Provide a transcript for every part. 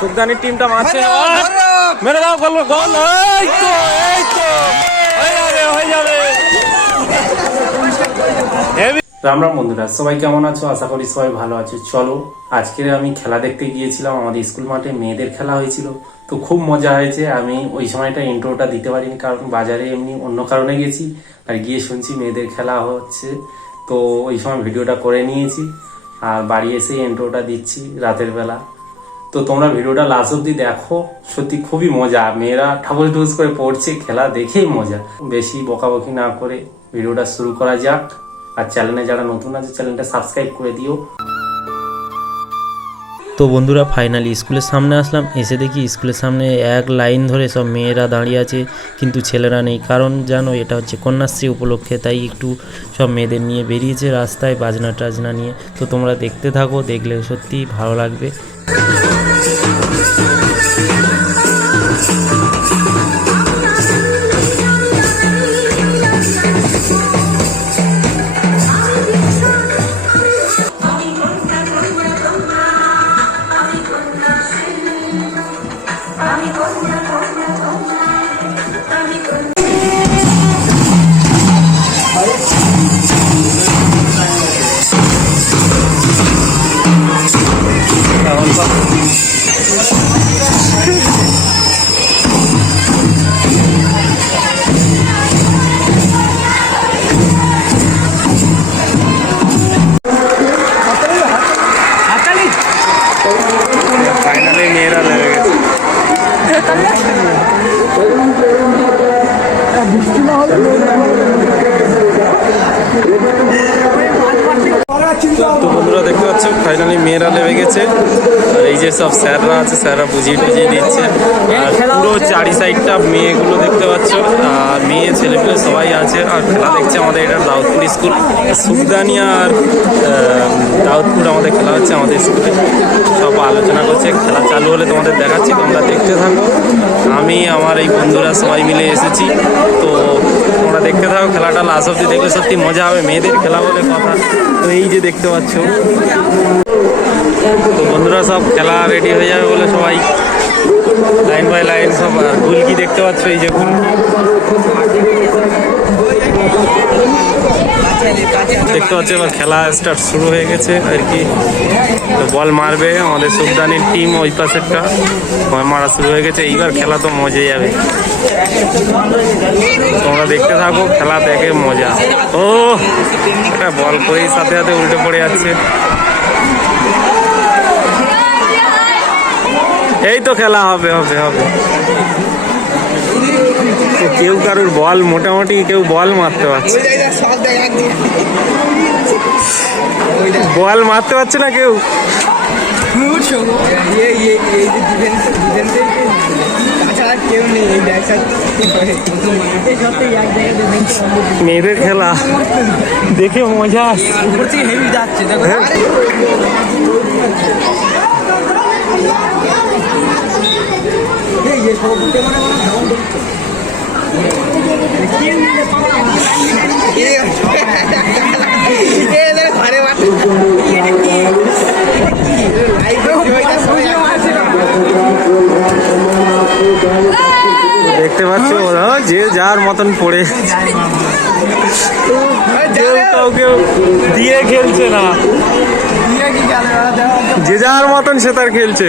সুখদানির টিমটা মারছে। মেরে দাও গোল গোল। এই তো এই তো। হয়ে যাবে হয়ে যাবে। রাম রাম বন্ধুরা সবাই কেমন আছো? আশা করি সবাই ভালো আছো। চলো আজকে আমি খেলা দেখতে গিয়েছিলাম। আমাদের স্কুল মাঠে মেয়েদের খেলা হয়েছিল। তো খুব মজা হয়েছে। আমি ওই সময়টা ইন্ট্রোটা দিতে পারিনি কারণ বাজারে এমনি অন্য কারণে গেছি। আর গিয়ে শুনছি মেয়েদের খেলা হচ্ছে। তো ওই সময় ভিডিওটা করে নিয়েছি। আর বাড়ি এসে ইন্ট্রোটা দিচ্ছি রাতের বেলা। তো তোমরা ভিডিওটা লাস্ট অব্দি দেখো। সত্যি খুবই মজা। মেয়েরা ঠাকুর টুকুস করে পড়ছে, খেলা দেখেই মজা। বেশি বকাবকি না করে ভিডিওটা শুরু করা যাক। আর চ্যানেলে যারা নতুন আছে চ্যানেলটা সাবস্ক্রাইব করে দিও। তো বন্ধুরা ফাইনালি স্কুলের সামনে আসলাম। এসে দেখি স্কুলের সামনে এক লাইন ধরে সব মেয়েরা দাঁড়িয়ে আছে, কিন্তু ছেলেরা নেই। কারণ জানো, এটা হচ্ছে কন্যাশ্রী উপলক্ষে, তাই একটু সব মেয়েদের নিয়ে বেরিয়েছে রাস্তায় বাজনা টাজনা নিয়ে। তো তোমরা দেখতে থাকো, দেখলে সত্যিই ভালো লাগবে। Thank you. গেছে। আর এই যে সব স্যাররা আছে, স্যাররা বুঝিয়ে টুঝিয়ে দিচ্ছে। আর পুরো চারি সাইডটা মেয়েগুলো দেখতে পাচ্ছ। আর মেয়ে ছেলেপেলে সবাই আছে। আর খেলা দেখছে আমাদের এটা দাউদপুর স্কুল। সুখদানিয়া আর দাউদপুর আমাদের খেলা হচ্ছে আমাদের স্কুলে। সব আলোচনা করছে। খেলা চালু হলে তোমাদের দেখাচ্ছি, তোমরা দেখতে থাকো। আমি, আমার এই বন্ধুরা সবাই মিলে এসেছি। তো তোমরা দেখতে থাকো, খেলাটা লাস্ট অব্দি দেখলে সত্যি মজা হবে। মেয়েদের খেলা বলে কথা। তো এই যে দেখতে পাচ্ছ। তো বন্ধুরা সব খেলা রেডি হয়ে যাবে বলে সবাই। লাইন বাই লাইন সব গুলকি দেখতে পাচ্ছ এই যে দেখতে পাচ্ছ এবার খেলা স্টার্ট শুরু হয়ে গেছে, আর কি। বল মারবে আমাদের সুলতানের টিম ওই পাশেরটা। মারা শুরু হয়ে গেছে, এইবার খেলা তো মজা যাবে। তোমরা দেখতে থাকো, খেলা দেখে মজা। ও একটা বল করেই সাথে সাথে উল্টে পড়ে যাচ্ছে। এই তো খেলা হবে হবে হবে। কেউ কারোর বল মোটামুটি কেউ বল মারতে পারছে। বল মারতে পারছে না কেউ? মেয়েদের খেলা। দেখে মজা আসছে। দেখতে পাচ্ছ ওরা? যে যার মতন পড়ে। কেউ কাউকে দিয়ে খেলছে না। যে যার মতন সে তার খেলছে।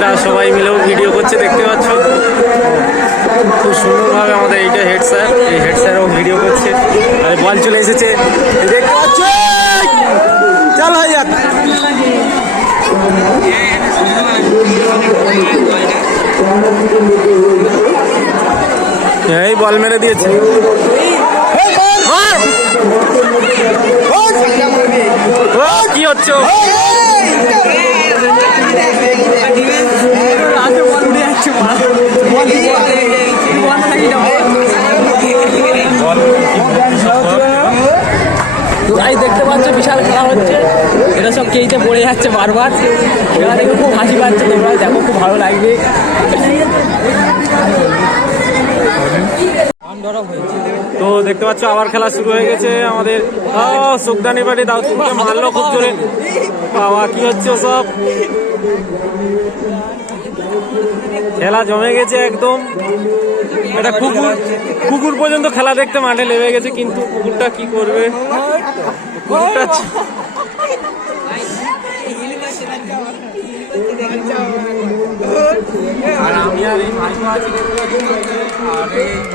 তো আমার স্যারেরা সবাই মিলেও ভিডিও করছে, দেখতে পাচ্ছ? খুব সুন্দরভাবে আমাদের এইটা হেড স্যার এই হেড স্যারও ভিডিও করছে। আর বল চলে এসেছে। দেখতে পাচ্ছ? চল হয়ে যাক। এই বল মেরে দিয়েছে। কি হচ্ছে? গাইজ দেখতে পাচ্ছ, বিশাল খেলা হচ্ছে। এটা সব কেইতে পড়ে যাচ্ছে বারবার। খেলা দেখে খুব হাসি পাচ্ছে তোমরা, দেখো, খুব ভালো লাগবে। তো দেখতে পাচ্ছ, আবার খেলা শুরু হয়ে গেছে। আমাদের সুখদানি বাড়ি দাউদপুরকে মারলো খুব জোরে। বাবা, কি হচ্ছে সব খেলা জমে গেছে একদম। এটা কুকুর কুকুর পর্যন্ত খেলা দেখতে মাঠে লেগে গেছে, কিন্তু কুকুরটা কি করবে? কুকুরটা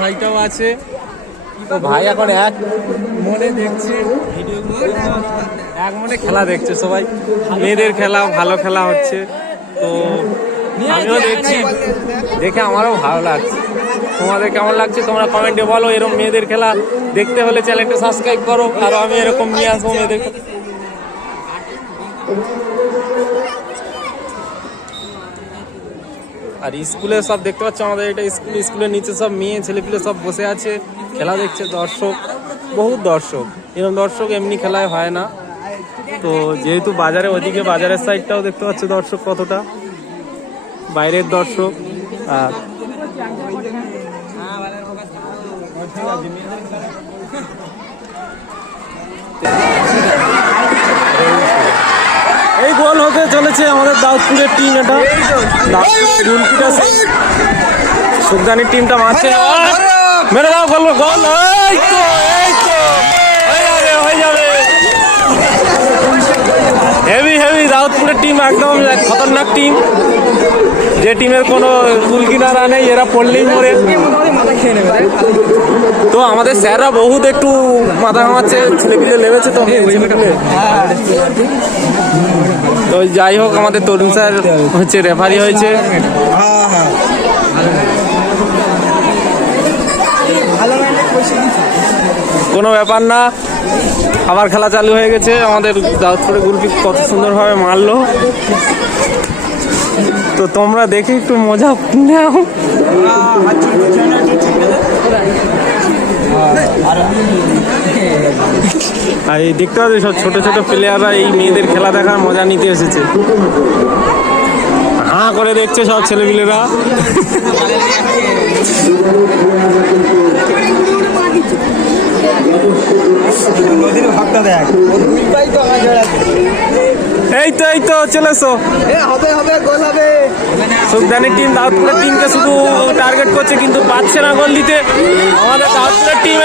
ভাইটাও আছি ভাই এখন এক মনে দেখছে। এক মনে খেলা দেখছে সবাই। মেয়েদের খেলা, ভালো খেলা হচ্ছে। তো আমিও দেখছি। দেখে আমারও ভালো লাগছে। তোমাদের কেমন লাগছে? তোমরা কমেন্টে বলো এরকম মেয়েদের খেলা দেখতে হলে চ্যানেলটা সাবস্ক্রাইব করো আর আমি এরকম নিয়ে আসব মেয়েদের আর স্কুলে সব দেখতে পাচ্ছ আমাদের এটা স্কুল স্কুলের নিচে সব মেয়ে ছেলেপিলে সব বসে আছে খেলা দেখছে দর্শক বহু দর্শক। এরকম দর্শক এমনি খেলায় হয় না। তো যেহেতু বাজারে ওদিকে বাজারের সাইডটাও দেখতে পাচ্ছ দর্শক কতটা। বাইরের দর্শক আর এই গোল হতে চলেছে আমাদের দাউদপুরের টিম এটা। সুলতানির টিমটা মারছে! মেরে দাও গোল গোল। এই তো এই তো। হয়ে যাবে হেভি হেভি দাউদপুরের টিম একদম খতরনাক টিম যে টিমের কোনো কুল কিনারা নেই, এরা পড়লেই মরে। তো আমাদের স্যাররা বহুত একটু মাথা ঘামাচ্ছে ছেলেপিলে লেগেছে তো। তো যাই হোক, আমাদের তরুণ স্যার হচ্ছে রেফারি হয়েছে। কোনো ব্যাপার না, আবার খেলা চালু হয়ে গেছে। আমাদের দাউদপুরে গুলপি কত সুন্দরভাবে মারলো। তো তোমরা দেখে একটু মজা নাও। আর এই দেখতে পাচ্ছি সব ছোট ছোট প্লেয়াররা এই মেয়েদের খেলা দেখার মজা নিতে এসেছে। হাঁ করে দেখছে সব ছেলেপিলেরা। নদীর দেখ ও দুইটাই তো আমার জড়াতে এই তো এই তো চলে এসো এ হবে হবে গোল হবে সুলতানের টিম দাউদপুরের টিমকে শুধু টার্গেট করছে কিন্তু পাচ্ছে না গোল দিতে আমাদের দাউদপুরের টিম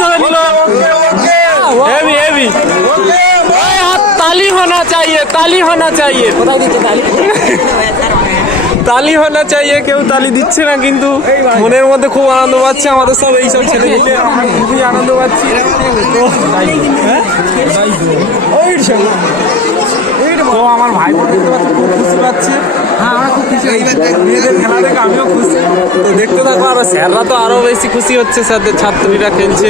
ধরে নিল হেভি হেভি ताली होना चाहिए ताली होना चाहिए কোথায় দিচ্ছে তাহলে তালি होना चाहिए কেউ তালি দিচ্ছে না কিন্তু মনের মধ্যে খুব আনন্দ পাচ্ছে আমাদের সব এইসব ছেলে মিলে আমরা খুবই আনন্দ পাচ্ছি তো হ্যাঁ? আমার ভাই বোন দেখতে পাচ্ছি খুব খুশি পাচ্ছে। হ্যাঁ আমরা খুব খুশি মেয়েদের খেলা দেখে আমিও খুশি। তো দেখতে থাকব আর স্যাররা তো আরও বেশি খুশি হচ্ছে স্যারদের ছাত্রীরা খেলছে।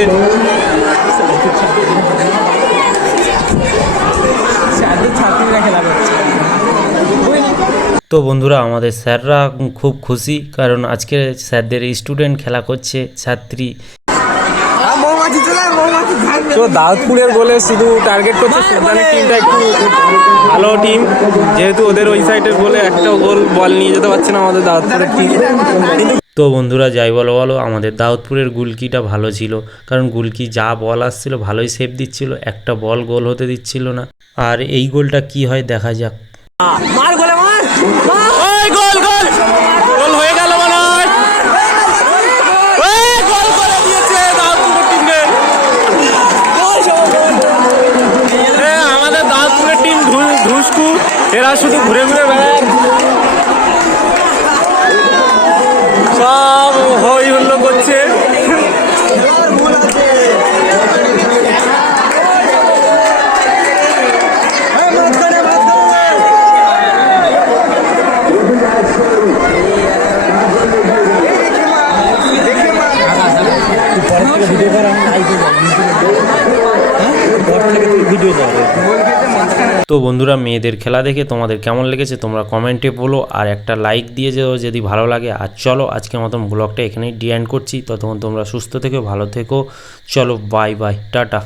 ছাত্রীরা খেলা করছে। তো বন্ধুরা আমাদের স্যাররা খুব খুশি কারণ আজকে স্যারদের স্টুডেন্ট খেলা করছে ছাত্রী। তো দাউদপুরের বলে শুধু টার্গেট করছে সুলতানের টিমটা একটু ভালো টিম যেহেতু ওদের ওই সাইডের বলে একটা গোল বল নিয়ে যেতে পারছে না আমাদের দাউদপুরের টিম তো বন্ধুরা যাই বলো বলো আমাদের দাউদপুরের গুলকিটা ভালো ছিল। কারণ গুলকি যা বল আসছিল ভালোই সেভ দিচ্ছিল। একটা বল গোল হতে দিচ্ছিল না। আর এই গোলটা কি হয় দেখা যাক। মার গোলে মার! এরা শুধু ঘুরে ঘুরে বেড়ায়। সব হই হল করছে। ভিডিও করা ভিডিও তো বন্ধুরা, মেয়েদের খেলা দেখে তোমাদের কেমন লেগেছে তোমরা কমেন্টে বলো, আর একটা লাইক দিয়ে যেও যদি ভালো লাগে। আর চলো আজকে মতন ব্লগটা এখানেই ডি করছি। ততক্ষণ তোমরা সুস্থ থেকো, ভালো থেকো। চলো বাই বাই টাটা।